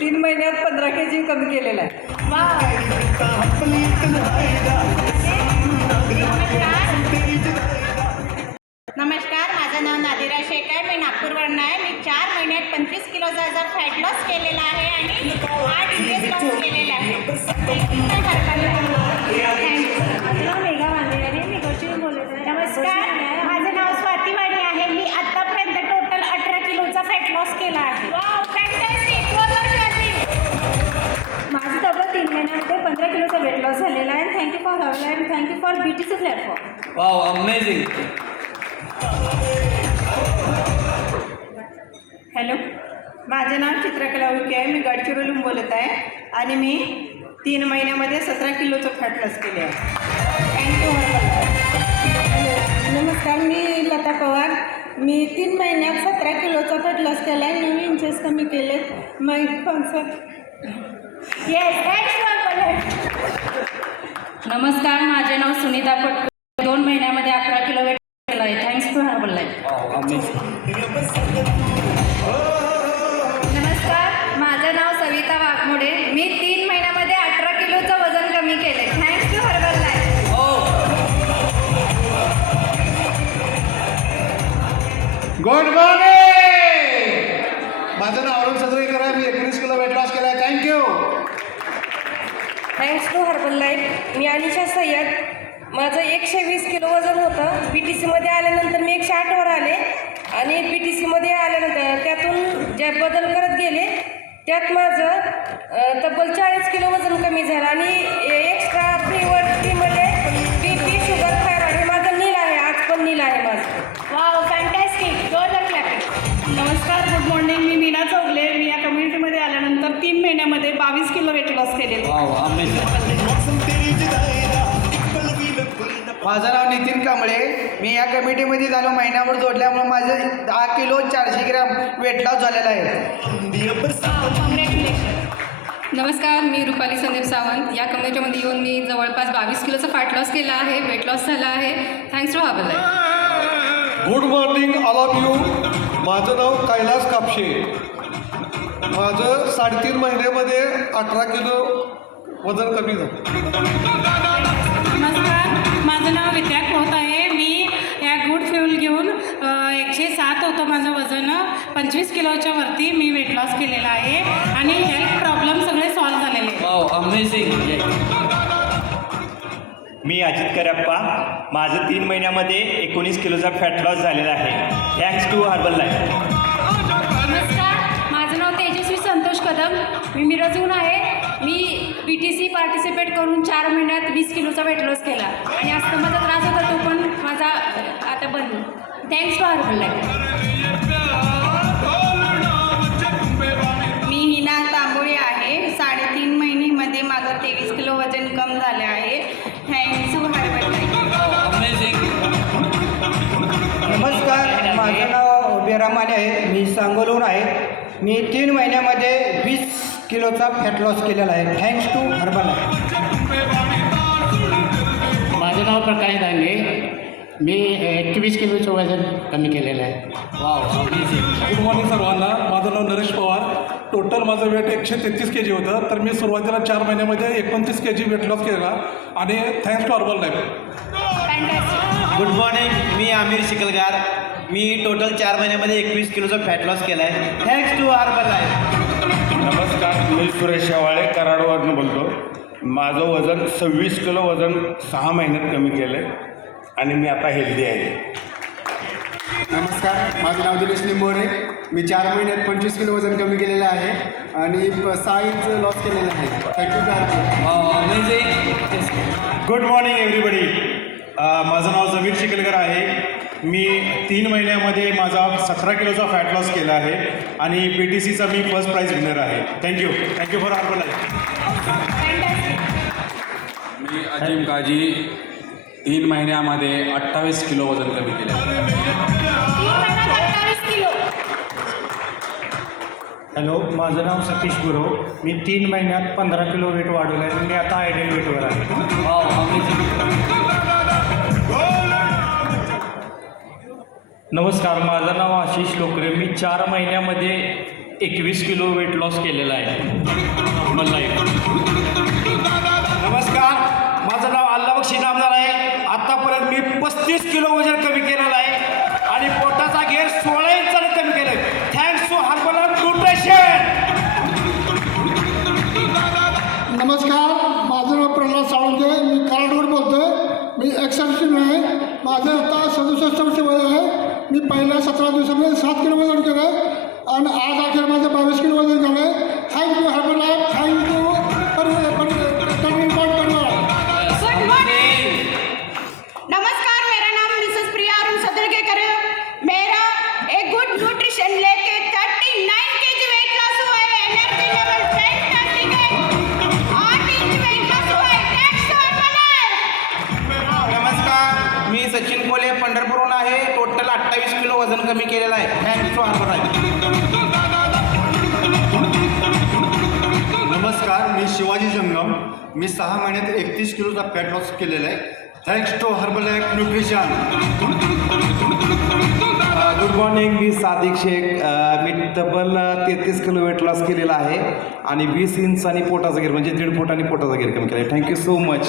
3 महिन्यात 15 kg कमी केलेला आहे. नमस्कार, माझं नाव नादिरा शेख आहे. मी नागपूरवरून आहे. मी 4 महिन्यात 25 किलोचा फॅट लॉस केलेला आहे आणि 8 इंचेस लॉस केलेला आहे. माझं नाव मेघा वांदे आहे. मी गोष्टीने बोलत आहे. नमस्कार, माझं नाव स्वाती वाणी आहे. मी आतापर्यंत टोटल 18 किलोचा फॅट लॉस केला आहे. माझं तब्बल 3 महिन्यामध्ये 15 किलोचा वेट लॉस झालेला आहे. थँक्यू फॉर हवल and thank you for BTC platform. Wow, amazing. Hello, माझं नाव चित्रकला उके आहे. मी गडचिरोलीहून बोलत आहे आणि मी 3 महिन्यामध्ये 17 किलोचं फॅट लॉस केले आहे. थँक्यू. नमस्कार, मी लता पवार. मी 3 महिन्यात 17 किलोचा फॅट लॉस केला आहे. 9 इंचेस कमी केले. माय कॉन्सर्ट. नमस्कार, माझे नाव सुनीता पटकर. 2 महिन्यामध्ये 11 किलो वेट केला आहे. Thanks to Herbalife. नमस्कार, माझं नाव सविता वाघमोडे. मी 3 महिन्यामध्ये 18 किलोचं वजन कमी केले. Thanks to Herbalife. Good morning. माझं नाव अरुण सदरेकर आहे. मी 19 किलो वेट लॉस केला आहे. Thank you. Thanks to Herbalife. मी अनिशा सय्यद. माझं 120 किलो वजन होतं. BTCमध्ये आल्यानंतर मी 108वर आले आणि BTCमध्ये आल्यानंतर त्यातून जे बदल करत गेले त्यात माझं तब्बल 40 किलो वजन कमी झालं आणि एक्स्ट्रा फ्रीमध्ये BP, शुगर, थायरॉइड हे माझं नील आहे. आज पण नील आहे माझं. Wow, fantastic. नमस्कार, गुड मॉर्निंग. मी मीना चौगले. मी या कम्युनिटीमध्ये आल्यानंतर 3 महिन्यामध्ये 22 किलो वेट लॉस केलेलं. Wow, amazing. माझं नाव नितीन कांबळे. मी या कमिटीमध्ये झालो महिन्यावर जोडल्यामुळे माझं 10 किलो 400 ग्रॅम वेट लॉस झालेला आहे. नमस्कार, मी रुपाली संदीप सावंत. या कम्युनिटीमध्ये येऊन मी जवळपास 22 किलोचा फॅट लॉस केला आहे. वेट लॉस झाला आहे. Thanks to Herbalife. Good morning all of you. माझं नाव कैलास कापशे. माझं 3.5 महिन्यामध्ये 18 किलो वजन कमी झालं. नमस्कार, माझं नाव विद्या खोत आहे. मी या गुड फ्यूल घेऊन 107 होतं माझं वजन. 25 किलोच्या वरती मी वेट लॉस केलेला आहे आणि हेल्थ प्रॉब्लेम सगळे सॉल्व्ह झालेले आहेत. Wow, amazing. मी अजित करप्पा. माझं 3 महिन्यामध्ये 19 किलोचा फॅट लॉस झालेला आहे. Thanks to Herbalife. नमस्कार, माझं नाव तेजस्वी संतोष कदम. मी मिरजहून आहे. मी BTC पार्टिसिपेट करून 4 महिन्यात 20 किलोचा वेट लॉस केला आणि अस्थमाचा त्रास होता तो पण माझा आता बंद. Thanks to Herbalife. मी हिना तांबोळी आहे. 3.5 महिन्यामध्ये माझं 23 किलो वजन कम झाले आहे. Thanks to Herbalife. Amazing. नमस्कार, माझं नाव बेरामाने आहे. मी सांगोलहून आहे. मी 3 महिन्यामध्ये 20 किलोचा फॅट लॉस केलेला आहे. Thanks to Herbalife. माझं नाव प्रकाश दांगे. मी 21 किलोचं वजन कमी केलेलं आहे. Wow, amazing. गुड मॉर्निंग सर्वांना. माझं नाव नरेश पवार. टोटल माझं वेट 133 kg होतं. तर मी सुरुवातीला 4 महिन्यामध्ये 29 kg वेट लॉस केला आणि thanks to Herbalife. Good morning. मी आमिर शिकलगार. मी टोटल 4 महिन्यामध्ये 21 किलोचा फॅट लॉस केला आहे. Thanks to Herbalife. नमस्कार, मी सुरेश शेवाळे कराडवरून बोलतो. माझं वजन 26 किलो वजन 6 महिन्यात कमी केलं आहे आणि मी आता हेल्दी आहे. नमस्कार, माझं नाव दिनेश निंबोरे. मी 4 महिन्यात 25 किलो वजन कमी केलेलं आहे आणि 6 इंच लॉस केलेलं आहे. Thank you. Wow, amazing. Good morning everybody. माझं नाव जमीर शिकलकर आहे. मी 3 महिन्यामध्ये माझा 17 किलोचा फॅट लॉस केला आहे आणि BTCचा मी फर्स्ट प्राईज विनर आहे. Thank you. Thank you for Herbalife. मी अजिम काजी. 3 महिन्यामध्ये 28 किलो वजन कमी केले. हॅलो, माझं नाव सतीश गुरव. मी 3 महिन्यात 15 किलो वेट वाढवलं आहे. मी आता आयडियल वेटवर आहे. Wow, amazing. नमस्कार, माझं नाव आशिष लोकरे. मी 4 महिन्यामध्ये 21 किलो वेट लॉस केलेला आहे नॉर्मल लाईफ. नमस्कार, माझं नाव अल्लाबक्षी नामदार आहे. आत्तापर्यंत मी 35 किलो वजन कमी केलेलं आहे आणि पोटाचा घेर 16 इंचाने कमी केलं आहे. Thanks to herbal nutrition. नमस्कार, माझं नाव प्रल्हाद साळुंके, मी कराडवर बोलतो आहे. मी एक्सर्शन आहे. माझं आता 67 वर्ष वय आहे. मी पहिल्या 17 दिवसामध्ये 7 किलो वजन केलं आहे आणि आज अखेर माझं 22 किलो वजन झालं आहे. Thank you herbal life, thank you good morning. नमस्कार, मेरा नाम मिसेस प्रिया अरुण सदरगेकर है. मेरा एक गुड न्यूट्रिशन लेके 39 kg वेट लॉस हुआ है. एनर्जी लेवल फैंटास्टिक है. 8 इंच वेट लॉस हुआ है. Thanks to herbal. नमस्कार, मी सचिन कोले पंढरपूरहून आहे. टोटल 28 किलो वजन कमी केलेलं आहे. Thanks to herbal. नमस्कार, मी शिवाजी जंगम. मी 6 महिन्यात 31 किलोचा फॅट लॉस केलेला आहे. Thanks to Herbalife nutrition. Good morning, मी सादिक शेख. मी तब्बल 33 किलो वेट लॉस केलेला आहे आणि 20 इंच आणि पोटाचा घेर म्हणजे 1.5 फूट आणि पोटाचा घेर कमी केला आहे. Thank you so much.